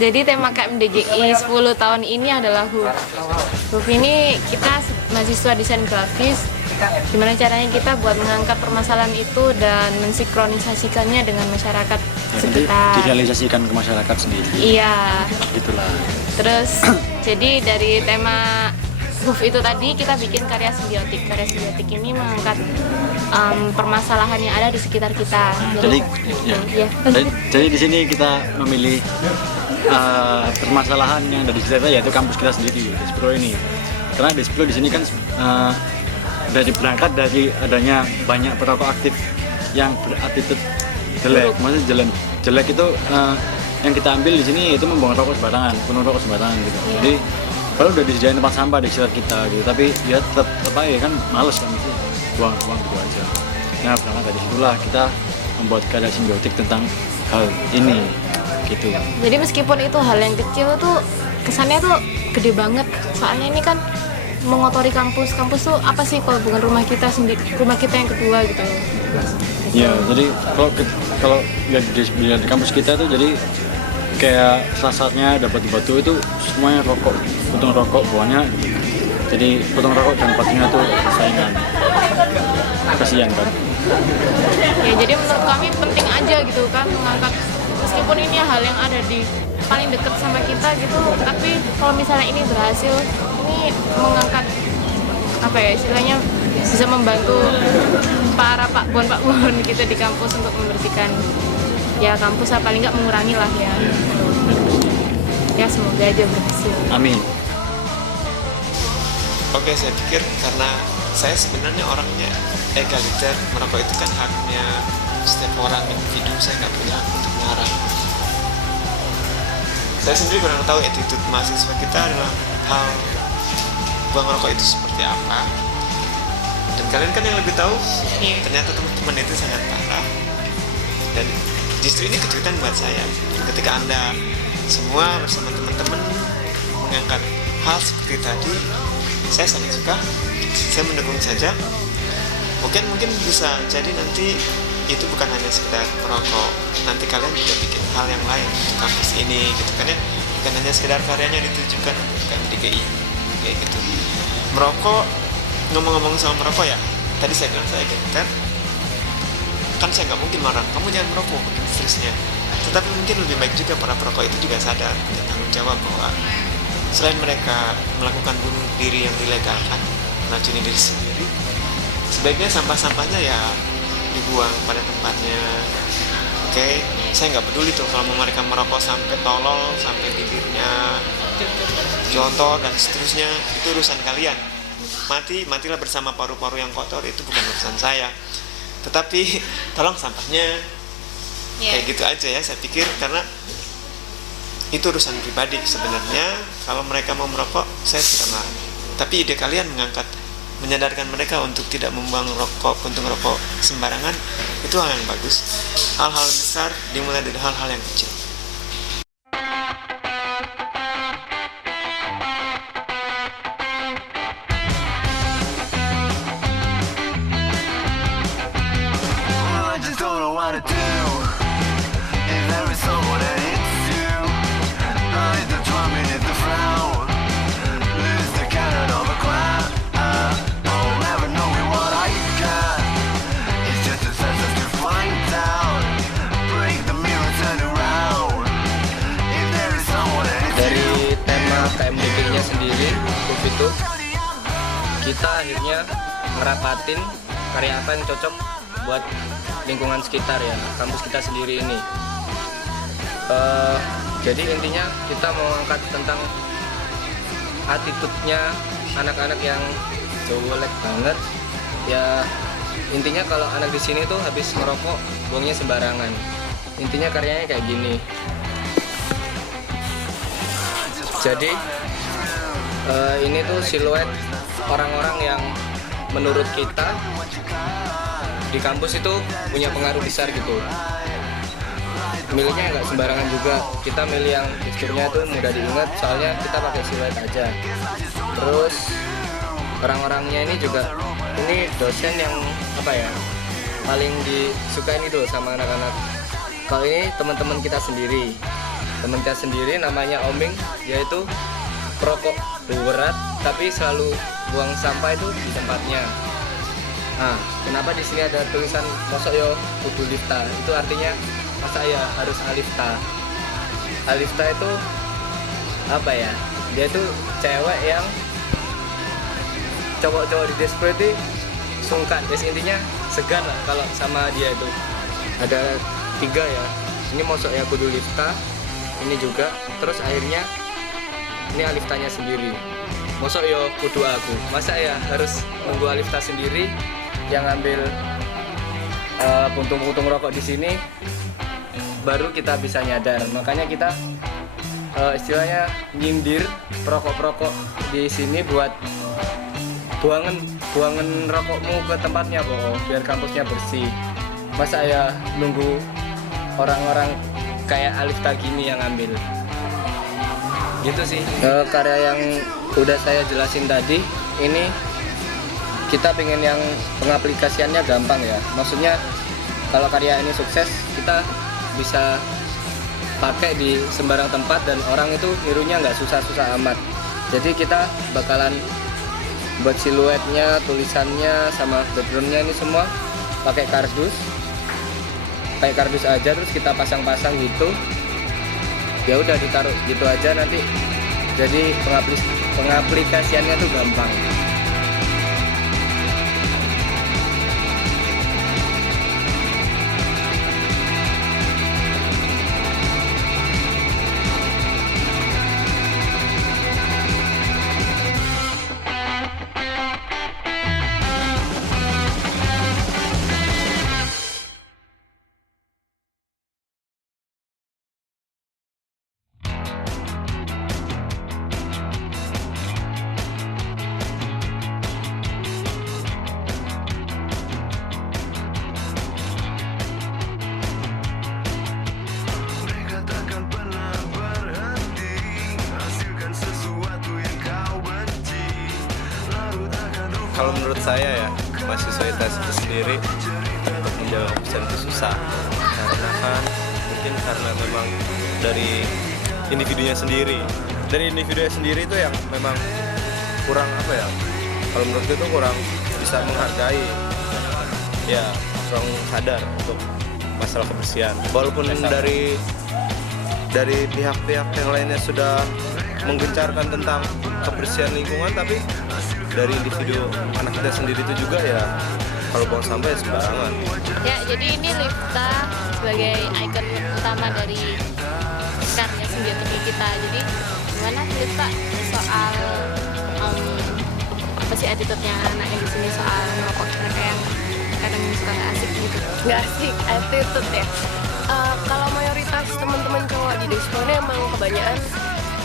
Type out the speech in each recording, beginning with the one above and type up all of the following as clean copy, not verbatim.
Jadi tema KMDGI 10 tahun ini adalah HUF. HUF ini kita mahasiswa desain grafis, gimana caranya kita buat mengangkat permasalahan itu dan mensinkronisasikannya dengan masyarakat sekitar. Direalisasikan ke masyarakat sendiri. Iya. Gitulah. Terus jadi dari tema HUF itu tadi kita bikin karya simbiotik. Karya simbiotik ini mengangkat permasalahan yang ada di sekitar kita. Jadi di sini kita memilih permasalahan yang ada di sekitar kita, yaitu kampus kita sendiri, Despro ini. Karena Despro di sini kan dari berangkat dari adanya banyak perokok aktif yang berattitude jelek. Maksudnya jelek itu yang kita ambil di sini itu membuang rokok sembarangan, penuh rokok sembarangan gitu. Jadi kalau udah disediain tempat sampah di sekitar kita gitu, tapi ya tetap aja kan males kan gitu, buang gitu aja. Nah, berangkat dari situlah kita membuat karya simbiotik tentang hal ini gitu. Jadi meskipun itu hal yang kecil tuh kesannya tuh gede banget. Soalnya ini kan mengotori kampus. Kampus tuh apa sih kalau bukan rumah kita sendiri, rumah kita yang kedua gitu. Ya, jadi kalau lihat di kampus kita tuh jadi kayak salah-saatnya dapat batu itu semuanya rokok, potong rokok bawahnya. Jadi potong rokok dan batunya tuh saingan. Kasihan kan. Ya jadi menurut kami penting aja gitu kan mengangkat, meskipun ini hal yang ada di paling dekat sama kita gitu, tapi kalau misalnya ini berhasil, ini mengangkat apa ya istilahnya, bisa membantu para pak bon gitu di kampus untuk membersihkan ya kampus, apa paling nggak mengurangi lah ya. Ya semoga aja berhasil. Amin. Oke, saya pikir karena saya sebenarnya orangnya egaliter, merokok itu kan haknya setiap orang individu, saya nggak punya hak untuk melarang. Saya sendiri kurang tahu attitude mahasiswa kita adalah hal buang rokok itu seperti apa. Dan kalian kan yang lebih tahu, ternyata teman-teman itu sangat parah. Dan justru ini kejutan buat saya. Ketika Anda semua bersama teman-teman mengangkat hal seperti tadi, saya sangat suka. Saya mendukung saja. Mungkin bisa jadi nanti itu bukan hanya sekedar merokok, nanti kalian juga bikin hal yang lain di kampus ini gitu kan ya, bukan hanya sekedar karyanya ditujukan untuk KMDGI kayak gitu. Merokok, ngomong-ngomong soal merokok ya, tadi saya bilang saya egaliter, kan saya nggak mungkin marah kamu jangan merokok begitu seterusnya, tetapi mungkin lebih baik juga para perokok itu juga sadar punya tanggung jawab bahwa selain mereka melakukan bunuh diri yang dilegalkan, meracuni diri sendiri, sebaiknya sampah-sampahnya ya dibuang pada tempatnya. Oke, saya nggak peduli tuh kalau mereka merokok sampai tolol, sampai bibirnya jontor dan seterusnya, itu urusan kalian. Matilah bersama paru-paru yang kotor, itu bukan urusan saya. Tetapi tolong sampahnya kayak gitu aja ya, saya pikir, karena itu urusan pribadi sebenarnya. Kalau mereka mau merokok, saya tidak melarang. Tapi ide kalian menyadarkan mereka untuk tidak membuang rokok, puntung rokok sembarangan, itu hal yang bagus. Hal-hal besar dimulai dari hal-hal yang kecil. KMDGI-nya sendiri, HUF itu kita akhirnya ngerapatin karya apa yang cocok buat lingkungan sekitar ya, kampus kita sendiri ini. Jadi intinya kita mau angkat tentang attitude-nya anak-anak yang jelek banget ya. Intinya kalau anak di sini tuh habis ngerokok buangnya sembarangan. Intinya karyanya kayak gini. Jadi ini tuh siluet orang-orang yang menurut kita di kampus itu punya pengaruh besar gitu. Milihnya nggak sembarangan juga, kita milih yang teksturnya tuh mudah diingat, soalnya kita pakai siluet aja. Terus orang-orangnya ini juga, ini dosen yang apa ya, paling disukain itu sama anak-anak. Kalau ini teman-teman kita sendiri. teman kita sendiri namanya Oming, yaitu perokok berat tapi selalu buang sampah itu di tempatnya. Nah, kenapa di sini ada tulisan mosok yo kudu lifta? Itu artinya masa ya harus alifta. Alifta itu apa ya? Dia itu cewek yang cowok-cowok di Despro itu sungkan. Jadi intinya segan lah kalau sama dia itu. Ada 3 ya. Ini mosok ya kudu lifta. Ini juga. Terus akhirnya ini aliftanya sendiri. Mosok yo kudu aku. Masa ya harus nunggu alifta sendiri yang ngambil puntung-puntung rokok di sini, baru kita bisa nyadar. Makanya kita istilahnya nyindir perokok-perokok di sini buat buangan rokokmu ke tempatnya kok, biar kampusnya bersih. Masa ya nunggu orang-orang kayak Alifta gini yang ambil. Gitu sih. Karya yang udah saya jelasin tadi, ini kita pengen yang pengaplikasiannya gampang ya. Maksudnya kalau karya ini sukses, kita bisa pakai di sembarang tempat dan orang itu nirunya nggak susah-susah amat. Jadi kita bakalan buat siluetnya, tulisannya, sama backgroundnya ini semua pakai kardus. Pakai kardus aja, terus kita pasang-pasang gitu. Ya udah ditaruh gitu aja nanti. Jadi pengaplikasiannya tuh gampang. Kalau menurut saya ya, mahasiswa ITS itu sendiri untuk menjawab pesan itu susah, karena kan mungkin karena memang dari individunya sendiri itu yang memang kurang apa ya, kalau menurut itu kurang bisa menghargai, ya kurang sadar untuk masalah kebersihan. Walaupun dari pihak-pihak yang lainnya sudah menggencarkan tentang kebersihan lingkungan, tapi dari individu anak kita sendiri itu juga ya kalau buang sampah ya sembarangan. Ya, jadi ini Lifta sebagai ikon utama dari karya sendiri kita. Jadi gimana Lifta soal apa sih attitude-nya anaknya di sini soal merokok, mereka yang kadang suka nggak asik gitu. Nggak asik, attitude ya. Kalau mayoritas teman-teman cowok di Despro ini emang kebanyakan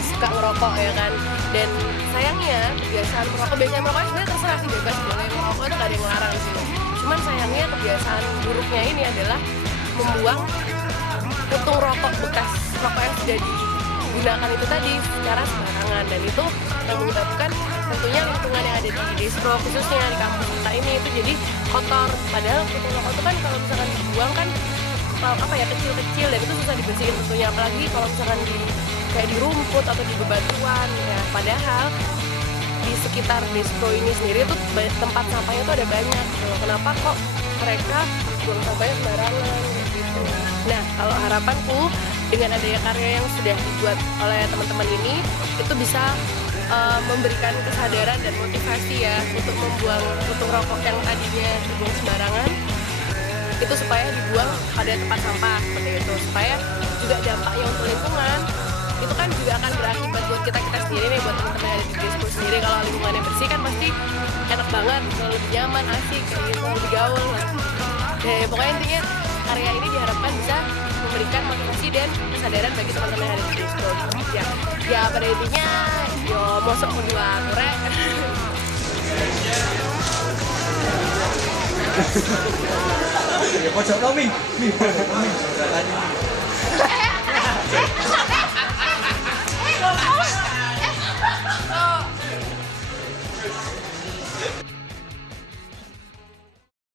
suka ngerokok ya kan, dan sayangnya kebiasaan merokok, biasanya merokok sebenarnya terserah sih, bebas boleh merokok, itu gak ada yang melarang di sini. Cuman sayangnya kebiasaan buruknya ini adalah membuang puntung rokok bekas rokok yang sudah digunakan itu tadi secara sembarangan, dan itu yang menyebabkan tentunya lingkungan yang ada di Despro khususnya di kampus kita ini itu jadi kotor. Padahal puntung rokok itu kan kalau misalkan dibuang kan apa ya, kecil-kecil, dan itu susah dibersihin tentunya, apalagi kalau misalkan kayak di rumput atau di bebatuan ya. Padahal di sekitar Despro ini sendiri tuh tempat sampahnya tuh ada banyak gitu. Kenapa kok mereka buang sampahnya sembarangan gitu. Nah, kalau harapanku dengan adanya karya yang sudah dibuat oleh teman-teman ini, itu bisa memberikan kesadaran dan motivasi ya untuk membuang puntung rokok yang tadinya dibuang sembarangan itu supaya dibuang pada tempat sampah seperti itu, supaya juga dampaknya untuk lingkungan itu kan juga akan berakibat buat kita sendiri nih, buat teman-teman yang ada di Despro sendiri. Kalau lingkungannya bersih kan pasti enak banget, lebih nyaman, asik, kayak gitu, lebih gaul lah. Ya, pokoknya intinya karya ini diharapkan bisa memberikan motivasi dan kesadaran bagi teman-teman yang ada di Despro. Ya pada intinya yo mosok kedua korek. Ya pojok kami.